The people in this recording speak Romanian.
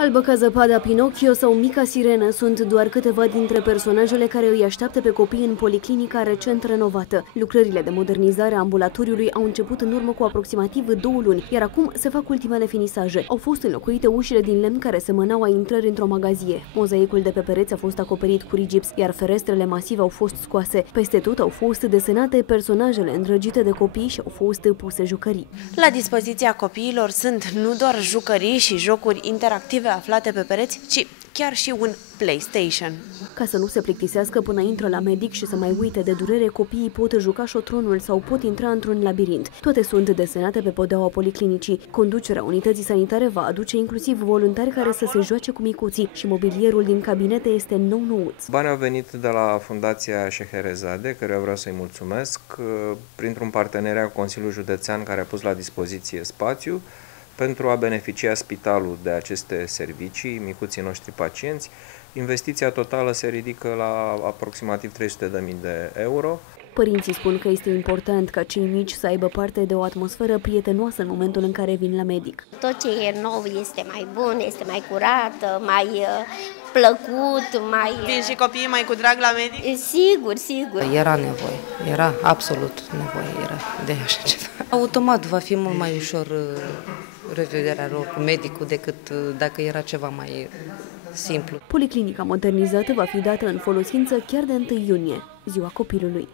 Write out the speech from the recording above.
Albă ca zăpada, Pinocchio sau Mica Sirenă sunt doar câteva dintre personajele care îi așteaptă pe copii în policlinica recent renovată. Lucrările de modernizare a ambulatoriului au început în urmă cu aproximativ 2 luni, iar acum se fac ultimele finisaje. Au fost înlocuite ușile din lemn care semănau a intrări într-o magazie. Mozaicul de pe pereți a fost acoperit cu rigips, iar ferestrele masive au fost scoase. Peste tot au fost desenate personajele îndrăgite de copii și au fost puse jucării. La dispoziția copiilor sunt nu doar jucării și jocuri interactive aflate pe pereți, ci chiar și un PlayStation. Ca să nu se plictisească până intră la medic și să mai uite de durere, copiii pot juca șotronul sau pot intra într-un labirint. Toate sunt desenate pe podeaua policlinicii. Conducerea unității sanitare va aduce inclusiv voluntari care să se joace cu micuții și mobilierul din cabinete este nou-nouț. Banii au venit de la Fundația Șeherezade, căruia vreau să-i mulțumesc, printr-un parteneriat cu Consiliul Județean care a pus la dispoziție spațiu pentru a beneficia spitalul de aceste servicii, micuții noștri pacienți. Investiția totală se ridică la aproximativ 300.000 de euro. Părinții spun că este important ca cei mici să aibă parte de o atmosferă prietenoasă în momentul în care vin la medic. Tot ce e nou este mai bun, este mai curat, mai plăcut, mai... Vin și copiii mai cu drag la medic? Sigur, sigur. Era nevoie, era absolut nevoie de așa ceva. Automat va fi mult mai ușor revederea lor cu medicul decât dacă era ceva mai simplu. Policlinica modernizată va fi dată în folosință chiar de 1 iunie, ziua copilului.